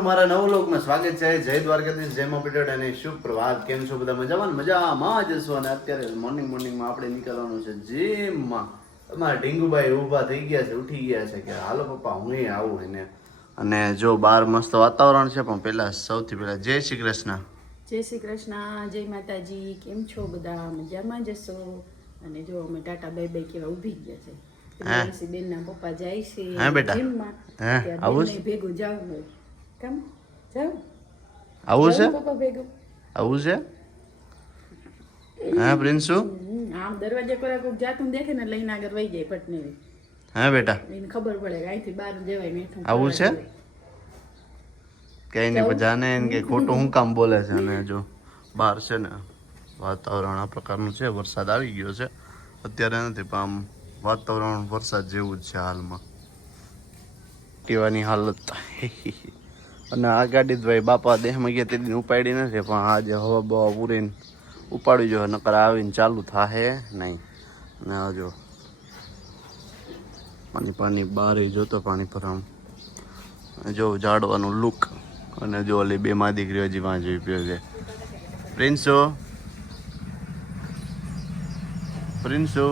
તમારા નવ લોકમાં સ્વાગત છે. જય દ્વારકાધીશ, જય મા પટેલ અને શુભ પ્રભાત. કેમ છો બધા? મજામાં જ છો? અને અત્યારે મોર્નિંગમાં આપણે નીકળવાનું છે જીમમાં. અમારા ઢીંગુભાઈ ઊભા થઈ ગયા છે, ઉઠી ગયા છે કે હાલો પપ્પા હું આવું એને. અને જો બહાર મસ્ત વાતાવરણ છે, પણ પેલા સૌથી પહેલા જય શ્રી કૃષ્ણ. જય શ્રી કૃષ્ણ, જય માતાજી. કેમ છો બધા? મજામાં જશો? અને જો અમે ટાટા બાય બાય કેવા ઊભી ગયા છે. બેન ના પપ્પા જાય છે જીમમાં, ત્યાં ભેગું જાવું હોય. કેમ જાવ? આવું છે, પપ્પા ભેગું આવું છે. હા પ્રિન્સુ, આમ દરવાજે કોઈ જાતું દેખે ને લઈને આગળ વહી જાય પટને. હા બેટા, એને ખબર પડે કે અહીંથી બહાર જવાય મેઠું. આવું છે કઈ નહીં, જાને કે ખોટું હું કામ બોલે છે. અને જો બહાર છે ને વાતાવરણ આ પ્રકારનું છે. વરસાદ આવી ગયો છે, અત્યારે નથી પણ આમ વાતાવરણ વરસાદ જેવું જ છે હાલમાં. પીવાની હાલત. અને આ ગાડી ભાઈ બાપા દેહમાં ગયા તે ઉપાડી નથી, પણ આજે હવા બવા પૂરીને ઉપાડી જો, નકર આવીને ચાલુ થાહે નહીં. અને જો પાણી બહાર જોતો પાણી પર આમ જો ઝાડવાનું લુક. અને જો ઓલી બે માં દીકરીઓ હજી વાં જોઈ પીયો છે. પ્રિન્સો, પ્રિન્સો,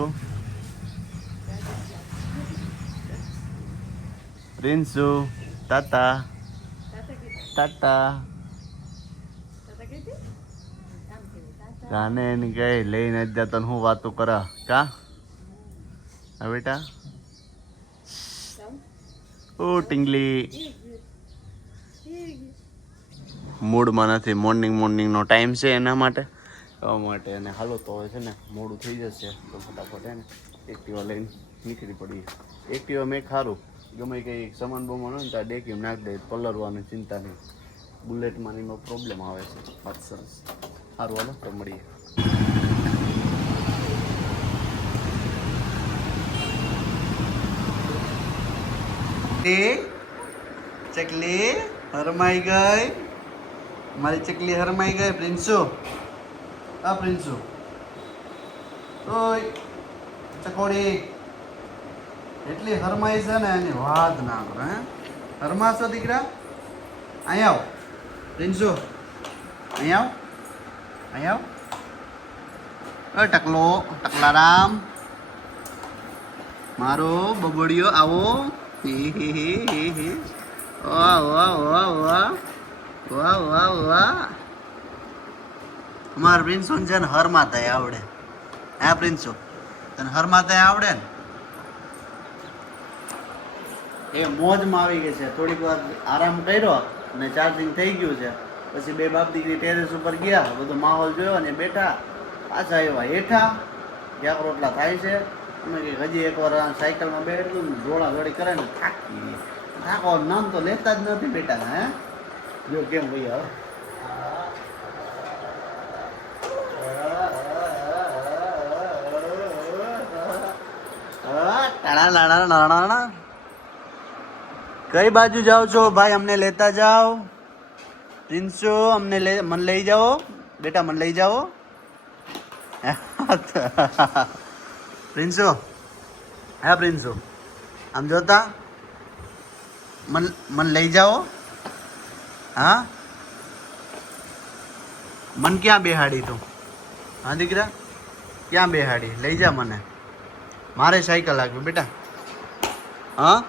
પ્રિન્સુ, ટાટા ટાટા. જાને એની ગઈ લઈને જ જતા હું વાતું કરા કા? હા બેટા. ઓ ટીંગલી મૂડમાં નથી. મોર્નિંગનો ટાઈમ છે એના માટે અને હાલો તો હવે છે ને મોડું થઈ જશે, તો ફટાફટ હે ને એક્ટિવા લઈને નીકળી પડીએ. એક્ટિવા મેં ખારું ગમે કંઈ સામાન બમાન હોય ને ત્યાં ડેકી નાખ દે, પલરવાની ચિંતા નહીં. બુલેટમાં એનો પ્રોબ્લેમ આવે છે. વાત સરસ. સારું હાલો તો મળીએ. ચકલી હરમાઈ ગઈ, મારી ચકલી હરમાઈ ગઈ. પ્રિન્સુ, આ પ્રિન્સુ, ઓય ચકોડી, એટલી હરમાઈ છે ને એની વાત ના કરો. હે હરમાશો દીકરા? અહીં આવ પ્રિન્સુ, અહીં આવ, અહીં આવ. ટકલો, ટકલારામ, મારો બબડિયો આવો. વાહ વાહ વાહ વાહ વાહ વાહ વાહ. અમાર પ્રિન્સુ છે ને હરમાતા આવડે. હા પ્રિન્સુ, તને હરમાતા આવડે ને? એ મોજમાં આવી ગઈ છે. થોડીક વાર આરામ કર્યો અને ચાર્જિંગ થઈ ગયું છે. પછી બે બાપ દીકરી ટેરેસ ઉપર ગયા, બધો માહોલ જોયો અને બેઠા. પાછા એવા હેઠા જ્યાં રોટલા થાય છે. અમે કંઈક હજી એકવાર સાયકલમાં બેઠું જોડા જોડી કરે ને થાકી થાકો નામ તો લેતા જ નથી બેટા. હે જો કેમ ભાઈ હવે કઈ બાજુ જાઓ છો ભાઈ? અમને લેતા જાઓ. પ્રિન્સો, અમને મને લઈ જાઓ બેટા, મને લઈ જાઓ. પ્રિન્સો, હા પ્રિન્સો, આમ જોતા મન લઈ જાઓ. હા મન ક્યાં બેહાડી તું? હા દીકરા, ક્યાં બેહાડી? લઈ જા મને. મારે સાયકલ આપી બેટા. હા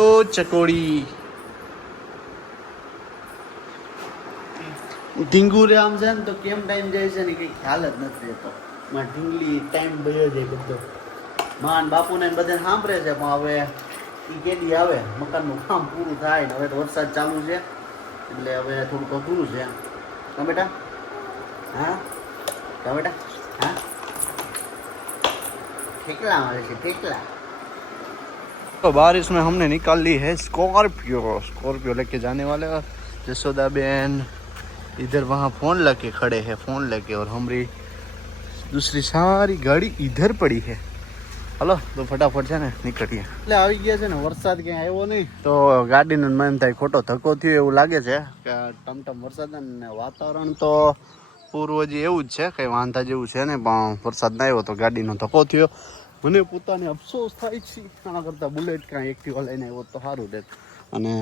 ઓ ચકોડી ઢીંગુરે આમ છે ને તો કેમ ટાઈમ જાય છે ને કઈ ખ્યાલ જ નથી રહેતો. માં ઢીંગલી ટાઈમ બયો જાય બધો. માન બાપુને બધે સાંભળે છે, પણ હવે એ કેદી આવે, મકાનનું કામ પૂરું થાય ને હવે તો વરસાદ ચાલુ છે એટલે હવે થોડુંક અઘરું છે. હા બેટા, હા કા બેટા, હા ठेकला वाले से ठेकला. तो बारिश में हमने निकाल ली है स्कॉर्पियो लेके जाने वाले. जसोदा बहन इधर वहाँ फोन लेके खड़े हैं, फोन लेके, और हमारी दूसरी सारी गाड़ी इधर पड़ी है. હલો તો ફટાફટ છે ને નીકળીએ. એટલે આવી ગયા છે ને, વરસાદ ક્યાંય આવ્યો નહીં તો ગાડીને મન થાય ખોટો ધક્કો થયો એવું લાગે છે કે ટમટમ વરસાદ ને વાતાવરણ તો પૂર્વ જે એવું જ છે, કંઈ વાંધા જેવું છે ને, પણ વરસાદ ના આવ્યો તો ગાડીનો ધક્કો થયો. મને પોતાને અફસોસ થાય છે, આના કરતાં બુલેટ કાંઈ એક્ટિવા લઈને આવ્યો તો સારું રહે. અને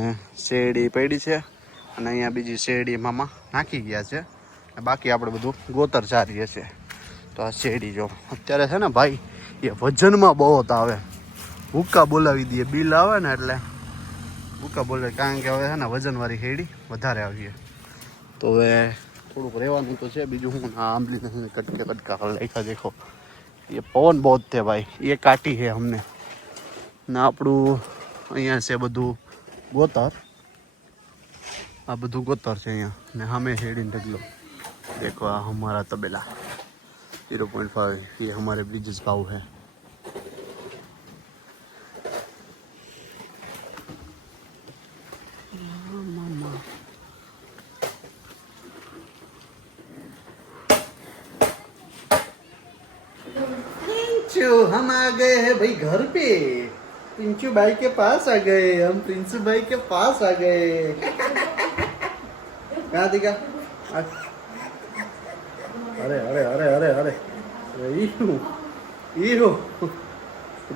શેરડી પડી છે અને અહીંયા બીજી શેરડી મામા નાખી ગયા છે. બાકી આપણે બધું ગોતર ચારીએ છીએ. તો આ શેરડી જો અત્યારે છે ને ભાઈ એ વજનમાં બહુ આવે. ભૂક્કા બોલાવી દઈએ, બિલ આવે ને એટલે ભૂક્કા બોલાવી, કારણ કે હવે છે ને વજનવાળી શેરડી વધારે આવીએ. તો હવે થોડુંક રહેવાનું તો છે. બીજું હું આ આંબલી કટકા લખા દેખો એ પવન બહુ છે ભાઈ. એ કાટી છે અમને ને આપણું અહીંયા છે બધું ગોતર. આ બધું ગોતર છે અહીંયા ને સામે શેરડીનો ઢગલો देखो. આ हमारा तबेला 0.5 ये हमारे ब्रिजेस भाव है. पिंचू हम आ गए हैं भाई घर पे. पिंचू भाई के पास आ गए हम. प्रिंसू भाई के पास आ गए. कहाँ दिखा? अरे अरे अरे अरे अरे ईहो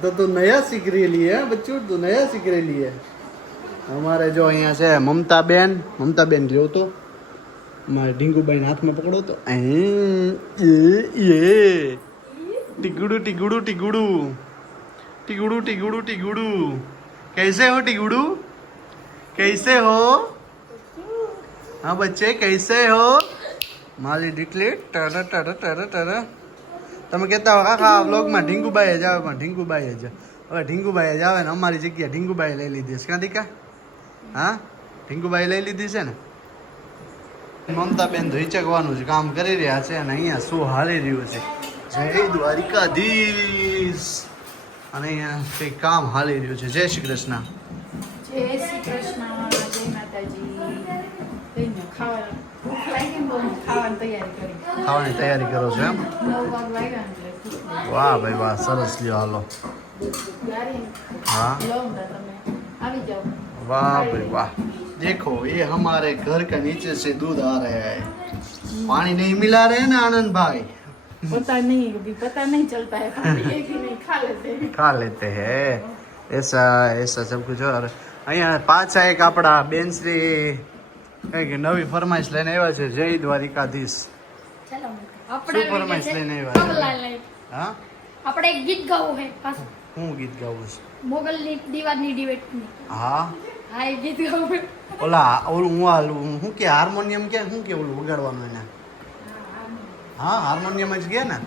तो तू नया सीख रही है बच्चू. तू नया सीख रही है. हमारे जो અહીંયા છે મમતાબેન જો તો મારે ઢીંગુબાઈ હાથમાં પકડો તો એ ટીગુડુ ટીગુડુ ટીગુડુ ટીગુડુ ટીગુડુ ટીગुडू. कैसे हो टीगुडू? कैसे हो? हाँ बच्चे कैसे हो? માલી ડિક્લેટ ટર ટર ટર ટર. તમે કહેતા હો કાકા આ વ્લોગમાં ઢીંગુબાઈ જ આવે, પણ ઢીંગુબાઈ જ હવે ઢીંગુબાઈ જ આવે ને અમારી જગ્યા ઢીંગુબાઈ લઈ લીધી છે. ક્યાં દીકા? હા ઢીંગુબાઈ લઈ લીધી છે ને. મમતાબેન તો હિચકવાનું જ કામ કરી રહ્યા છે અને અહીંયા શું હાલી રહ્યું છે. જય દ્વારિકાધીશ. અને અહીંયા કંઈક કામ હાલી રહ્યું છે. જય શ્રી કૃષ્ણ. જય શ્રી કૃષ્ણ. જય માતાજી. ખાવાની તૈયારી કરો છો એમ? વાહ ભાઈ વાહ, સરસ લ્યો હાલો. हाँ वाह भाई वाह. देखो ये हमारे घर का नीचे से दूध आ रहा है. पानी नहीं मिला रहे ना आनंद भाई? पता नहीं चलता है. पानी ये भी नहीं खा लेते हैं. ऐसा सब कुछ. और અહીંયા પાછા એક આપણા બેનશ્રી કઈક નવી ફરમાઈશ લઈને આવ્યા છે. જય દ્વારિકાધીશ. શું ફરમાઈશ લઈને આવ્યા છે? હા આપણે એક ગીત ગાવું છે પાછું. હું ગીત ગાવું છું? મોગલની દીવારની ડિબેટની. હા હા એ ગીત ગાવું. ઓલા ઓલું હું કે હાર્મોનિયમ કે શું કે ઓલું વગાડવાનું એને? હા હાર્મોનિયમ જ કે ને.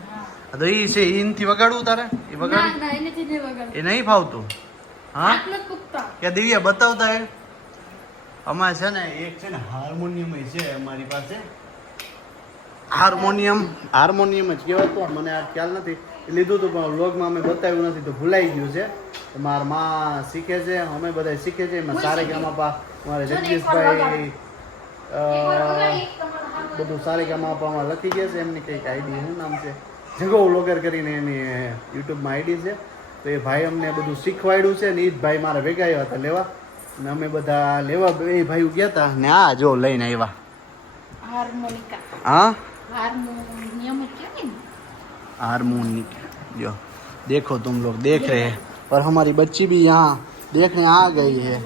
તો એ છે એનથી વગાડવું તારે? એ વગાડવું? ના એનેથી નહીં વગાડવું. એ નહીં ફાવતું? હા કે દિવ્યા બતાવતા હે. અમારે છે ને એક છે ને હાર્મોનિયમ છે અમારી પાસે. હાર્મોનિયમ જ કહેવાતું. મને આ ખ્યાલ નથી. લીધું હતું પણ વ્લોગમાં અમે બતાવ્યું નથી તો ભૂલાઈ ગયું છે. મારા માં શીખે છે, અમે બધા શીખે છે. એમાં સારેગામાપા મારે જગદીશભાઈ બધું સારેગામાપામાં લખી ગયા છે. એમની કંઈક આઈડી શું નામ છે, જગો વ્લોગર કરીને એની યુટ્યુબમાં આઈડી છે. તો એ ભાઈ અમને બધું શીખવાડ્યું છે ને એ જ ભાઈ મારા ભેગા આવ્યા હતા લેવા. ને અમે બધા લેવા એ ભાઈ ગયા હતા ને આ જો લઈને આવ્યા हारमोनिका. हाँ हारमोनियम क्या है? हारमोनिका. जो देखो तुम लोग देख रहे हैं और हमारी बच्ची भी यहाँ देखने आ गई है.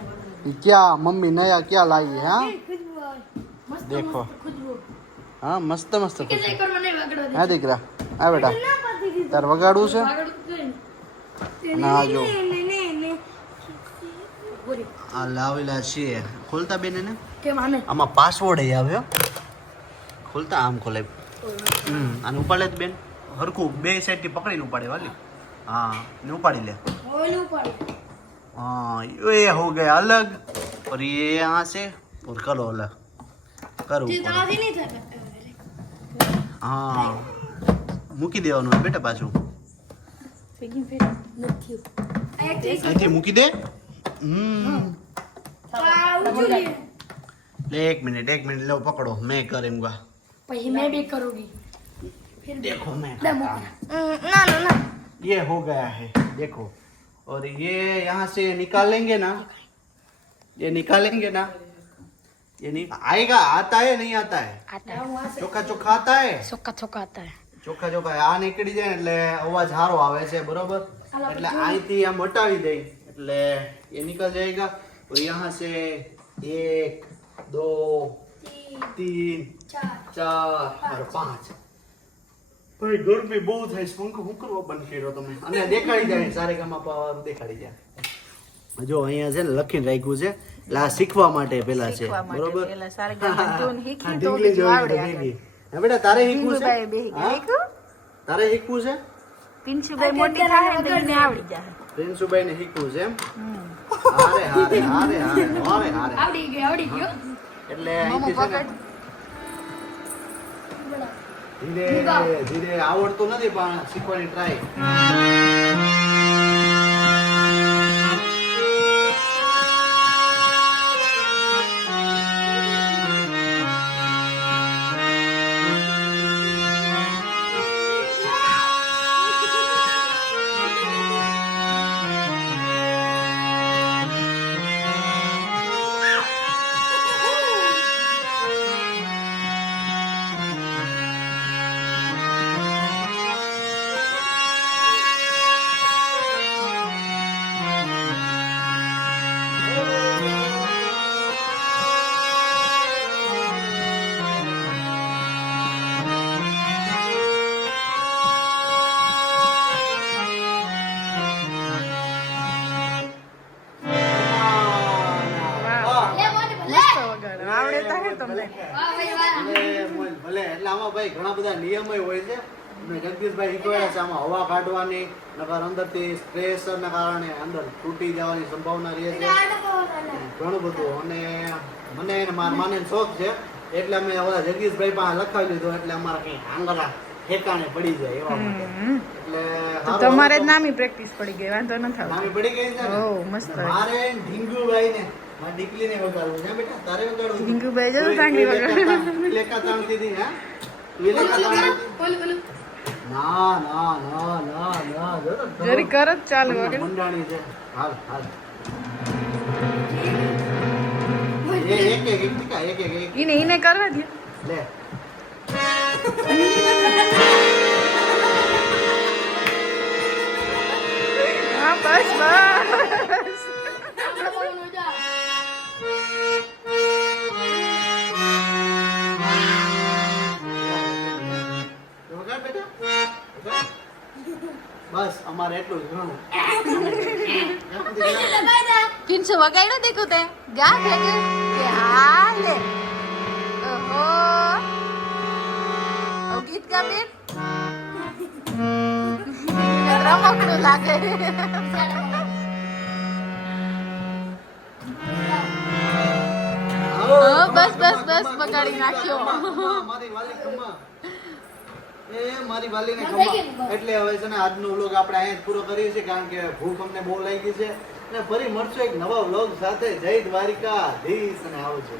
क्या मम्मी नया क्या लाई है? हाँ देखो. हाँ मस्त मस्त. हाँ देख रहा. हाँ बेटा तार वगाड़ू છે ના જો આ લાવેલા છે. ખોલતા બેન એને આમાં પાસવર્ડ એ આવ્યો. ખોલતા આમ ખોલે. આને ઉપાડે જ બેન હરખું બે સાઈડ થી પકડીને ઉપાડે વાલી. हाँ ने उपाड़ी ले. हाँ ये हो गया अलग और ये यहाँ से और करो अलग करो. हाँ મૂકી દેવાનું હોય બેટા પાછું. નથી મૂકી દે. ले एक मिनट लो पकड़ो मैं करूंगा. मैं भी करूंगी. देखो मैं ना ना ना ये हो गया है देखो. और ये यहाँ से निकालेंगे ना, ये निकालेंगे ना, ये नहीं आएगा. आता है नहीं आता है? आता है. ચોખ્ખા ચોખ્ખા आता है. ચોખ્ખા ચોખ્ખા आता है. ચોખ્ખા ચોખ્ખા આ નીકળી જાય એટલે અવાજ સારો આવે છે બરોબર. એટલે અહીંથી આમ હટાવી દઈ એટલે એ નીકળ જાયગા. और यहाँ से 1 2 3 4 और 5 ભાઈ ગરમી બહુ થાય છે પંખો હું કરવા બંધ કર્યો તમે અને દેખાડી જાય સારેગામા પાવાનું દેખાડી જાય જો અહીંયા છે ને લખીને રાખ્યું છે એટલે આ શીખવા માટે પેલા છે બરોબર પેલા સારેગામા ધૂન શીખી તો ઢીંગલી બીજું જોઈ આવડે બેબી હે બેટા તારે શીખવું છે પિન્શુભાઈ બેહી ગયા હા? તારે શીખવું છે પિન્શુભાઈ મોટી થાય ને એને આવડી જાય પ્રિન્સુભાઈ ને શીખવું છે એમ હારે હારે હારે હારે હારે હારે આવડી ગયો એટલે અહીંથી છે ને ધીરે ધીરે આવડતું નથી પણ શીખવાની ટ્રાય આવડે તો હે તમને ભલે એટલે આમાં ભાઈ ઘણા બધા નિયમો હોય છે અને જગદીશભાઈ શીખવાડ્યા છે આમાં હવા કાઢવાની નકર અંદરથી સ્ટ્રેસ ના કારણે અંદર તૂટી જવાની સંભાવના રહે છે ઘણું બધું અને મને એને માને શોખ છે એટલે અમે ઓલા જગદીશભાઈ પાસે લખાવી લીધો એટલે અમારા કઈ આંગળા ઠેકાણે પડી જાય એવા માટે એટલે તમારે જ નામી પ્રેક્ટિસ પડી ગઈ વાંધો ન થાય નામી પડી ગઈ છે ને ઓ મસ્ત મારે ઢીંગુભાઈ ને મારી દીકરીને વગાડવું છે બેટા તારે વગાડવું ઢીંગુભાઈ જો તાંગી વગાડે લેકા તાણતી હતી હા તું લેકા તાણતી ના ના ના ના ના જો તો જરી કર જ ચાલુ વગર મંડાણી છે હાલ હાલ એક એક ટીકા એક ઈને કરવા દે લે હા બસ બસ વગાડ બેટા વગાડ. બસ અમારે એટલું જ ઘણું પિન્સુ વગાડ્યો દેખું તે ગા ભેગું કે હા લે ઓહો ઓ ગીત ગા બેન રમકડું લાગે બસ બસ બસ બગાડી નાખ્યો મારી વાલી ખમ્મા એ મારી વાલીને ખમ્મા એટલે હવે છે ને આજનો વ્લોગ આપણે અહીંયા જ પૂરો કરીએ છીએ કારણ કે ભૂખ અમને બહુ લાગી છે અને ફરી મળશું એક નવા વ્લોગ સાથે જય દ્વારિકા ધીસ અને આવજો